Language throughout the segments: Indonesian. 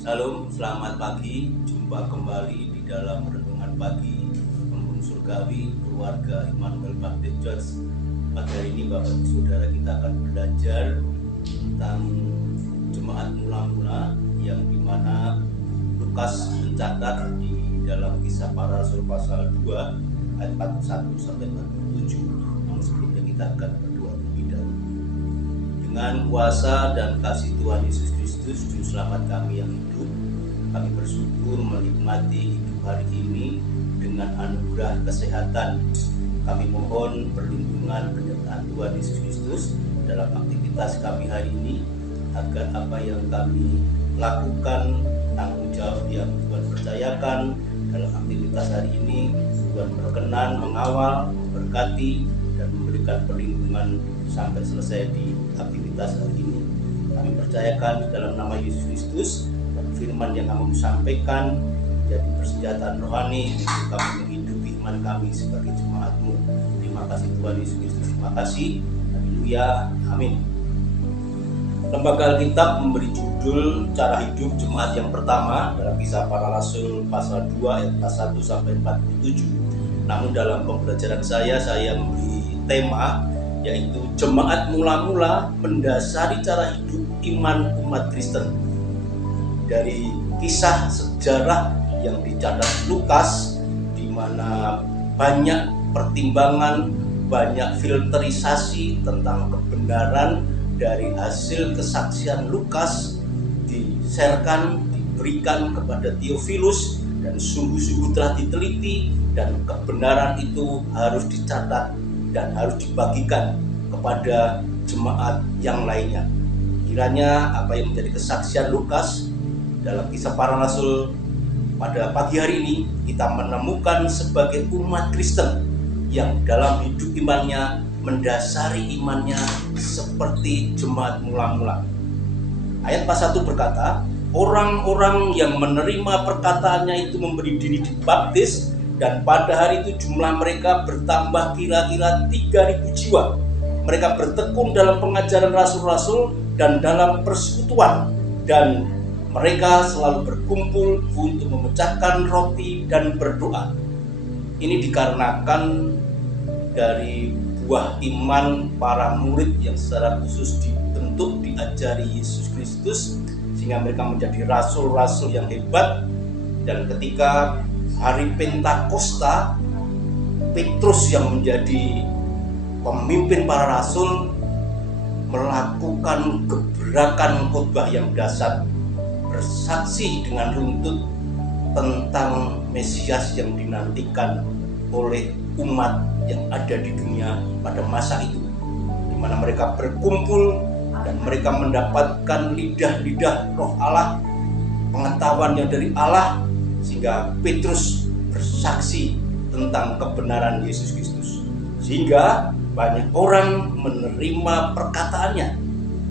Salam, selamat pagi. Jumpa kembali di dalam renungan pagi Embun Surgawi Keluarga Immanuel Baptist Church. Pada hari ini Bapak Ibu Saudara, kita akan belajar tentang jemaat mula-mula yang dimana Lukas mencatat di dalam Kisah Para Rasul pasal 2 ayat 41 sampai 47. Namun sebelumnya kita akan berdoa terlebih dahulu. Dengan kuasa dan kasih Tuhan Yesus Kristus, Juru Selamat kami yang hidup, kami bersyukur menikmati hidup hari ini dengan anugerah kesehatan. Kami mohon perlindungan penyertaan Tuhan Yesus Kristus dalam aktivitas kami hari ini, agar apa yang kami lakukan, tanggung jawab yang Tuhan percayakan dalam aktivitas hari ini, Tuhan berkenan mengawal, memberkati, dan memberikan perlindungan sampai selesai di aktivitas hari ini. Kami percayakan dalam nama Yesus Kristus, firman yang kami sampaikan menjadi persenjataan rohani untuk kami menghidupi iman kami sebagai jemaat-Mu. Terima kasih Tuhan Yesus Kristus, terima kasih. Haleluya, amin. Lembaga Alkitab memberi judul cara hidup jemaat yang pertama dalam Kisah Para Rasul pasal 2 ayat 1 sampai 47. Namun dalam pembelajaran saya memberi tema yaitu jemaat mula-mula mendasari cara hidup iman umat Kristen. Dari kisah sejarah yang dicatat Lukas, di mana banyak pertimbangan, banyak filterisasi tentang kebenaran dari hasil kesaksian Lukas diserahkan, diberikan kepada Theophilus, dan sungguh-sungguh telah diteliti, dan kebenaran itu harus dicatat dan harus dibagikan kepada jemaat yang lainnya. Kiranya apa yang menjadi kesaksian Lukas dalam Kisah Para Rasul pada pagi hari ini kita menemukan sebagai umat Kristen yang dalam hidup imannya mendasari imannya seperti jemaat mula-mula. Ayat 1 berkata, orang-orang yang menerima perkataannya itu memberi diri dibaptis, dan pada hari itu jumlah mereka bertambah kira-kira 3.000 jiwa. Mereka bertekun dalam pengajaran rasul-rasul dan dalam persekutuan, dan mereka selalu berkumpul untuk memecahkan roti dan berdoa. Ini dikarenakan dari buah iman para murid yang secara khusus dibentuk, diajari Yesus Kristus, sehingga mereka menjadi rasul-rasul yang hebat. Dan ketika hari Pentakosta, Petrus yang menjadi pemimpin para rasul melakukan gebrakan khotbah yang dahsyat, bersaksi dengan runtut tentang Mesias yang dinantikan oleh umat yang ada di dunia pada masa itu, di mana mereka berkumpul dan mereka mendapatkan lidah-lidah roh Allah, pengetahuan yang dari Allah, sehingga Petrus bersaksi tentang kebenaran Yesus Kristus, sehingga banyak orang menerima perkataannya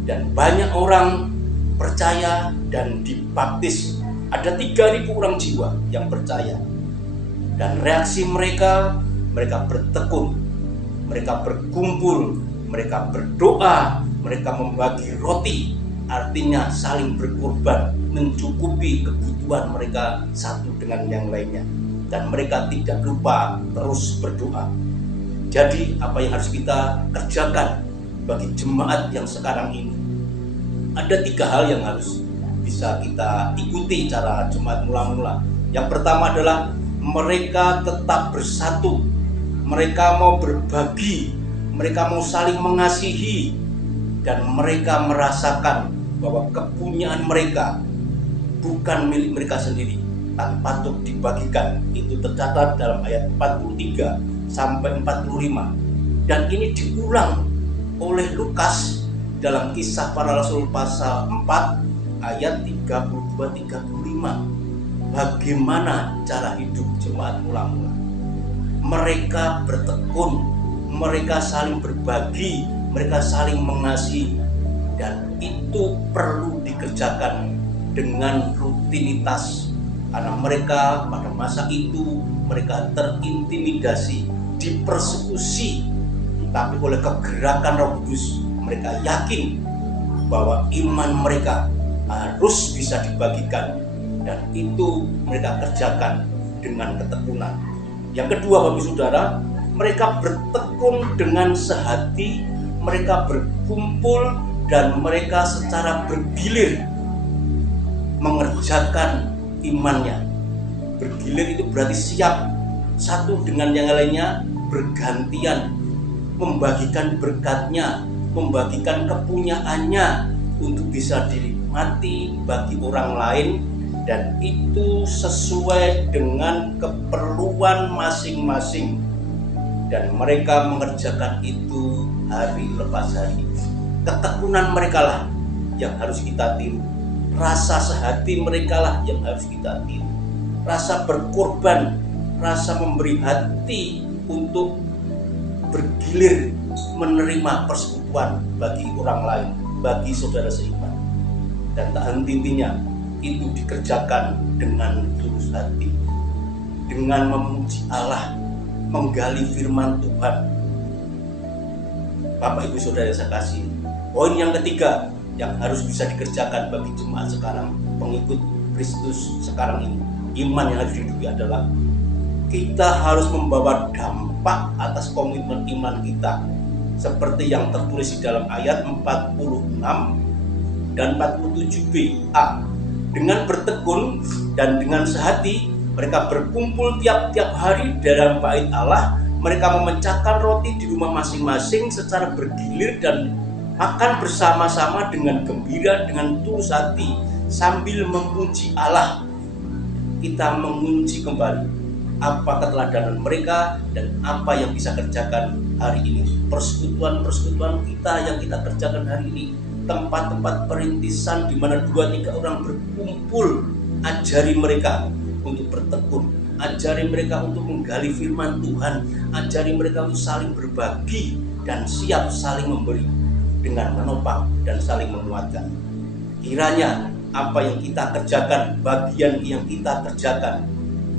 dan banyak orang percaya dan dibaptis. Ada 3.000 orang jiwa yang percaya, dan reaksi mereka bertekun, mereka berkumpul, mereka berdoa, mereka membagi roti, artinya saling berkorban, mencukupi kebutuhan mereka satu dengan yang lainnya, dan mereka tidak lupa terus berdoa. Jadi apa yang harus kita kerjakan bagi jemaat yang sekarang ini? Ada 3 hal yang harus bisa kita ikuti cara jemaat mula-mula. Yang pertama adalah mereka tetap bersatu, mereka mau berbagi, mereka mau saling mengasihi, dan mereka merasakan bahwa kepunyaan mereka bukan milik mereka sendiri, tapi patut dibagikan. Itu tercatat dalam ayat 43 sampai 45. Dan ini diulang oleh Lukas dalam Kisah Para Rasul pasal 4 ayat 32-35. Bagaimana cara hidup jemaat mula-mula? Mereka bertekun, mereka saling berbagi, mereka saling mengasihi, dan itu perlu dikerjakan dengan rutinitas, karena mereka pada masa itu mereka terintimidasi, dipersekusi, tapi oleh kegerakan Roh Kudus mereka yakin bahwa iman mereka harus bisa dibagikan, dan itu mereka kerjakan dengan ketekunan. Yang kedua, Bapak Saudara, mereka bertekun dengan sehati, mereka berkumpul dan mereka secara bergilir mengerjakan imannya. Bergilir itu berarti siap satu dengan yang lainnya, bergantian membagikan berkatnya, membagikan kepunyaannya untuk bisa dinikmati bagi orang lain, dan itu sesuai dengan keperluan masing-masing, dan mereka mengerjakan itu hari lepas hari. Ketekunan mereka lah yang harus kita tiru, rasa sehati mereka lah yang harus kita tiru, rasa berkorban, rasa memberi hati untuk bergilir menerima persekutuan bagi orang lain, bagi saudara seiman. Dan tak henti-hentinya itu dikerjakan dengan tulus hati, dengan memuji Allah, menggali firman Tuhan. Bapak Ibu Saudara yang saya kasih, poin yang ketiga yang harus bisa dikerjakan bagi jemaat sekarang, pengikut Kristus sekarang ini, iman yang harus dihidupi adalah kita harus membawa dampak atas komitmen iman kita, seperti yang tertulis di dalam ayat 46 dan 47b-a. Dengan bertekun dan dengan sehati, mereka berkumpul tiap-tiap hari dalam bait Allah. Mereka memecahkan roti di rumah masing-masing secara bergilir dan makan bersama-sama dengan gembira, dengan tulus hati, sambil memuji Allah. Kita mengunci kembali apa keteladanan mereka dan apa yang bisa kerjakan hari ini. Persekutuan-persekutuan kita yang kita kerjakan hari ini, tempat-tempat perintisan di mana 2-3 orang berkumpul, ajari mereka untuk bertekun, ajari mereka untuk menggali firman Tuhan, ajari mereka untuk saling berbagi dan siap saling memberi dengan menopang dan saling menguatkan. Kiranya apa yang kita kerjakan, bagian yang kita kerjakan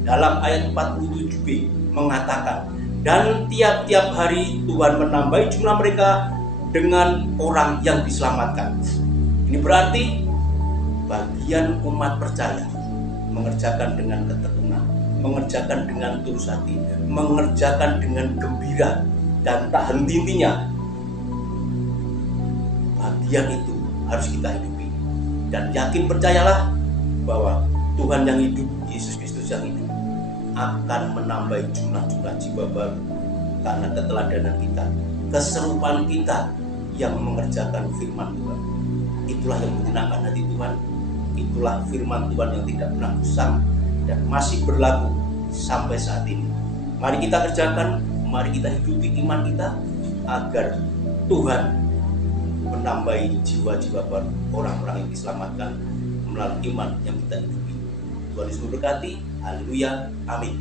dalam ayat 47b mengatakan, dan tiap-tiap hari Tuhan menambahi jumlah mereka dengan orang yang diselamatkan. Ini berarti bagian umat percaya mengerjakan dengan ketekunan, mengerjakan dengan tulus hati, mengerjakan dengan gembira dan tak henti-hentinya. Bagian itu harus kita hidupi, dan yakin percayalah bahwa Tuhan yang hidup, Yesus Kristus yang hidup, akan menambah jumlah-jumlah jiwa baru karena keteladanan kita, keserupaan kita yang mengerjakan firman Tuhan. Itulah yang menyenangkan hati Tuhan. Itulah firman Tuhan yang tidak pernah usang dan masih berlaku sampai saat ini. Mari kita kerjakan, mari kita hidupi iman kita agar Tuhan menambahi jiwa-jiwa baru, orang-orang yang diselamatkan melalui iman yang kita hidupi. Tuhan Yesus memberkati. Haleluya. Amin.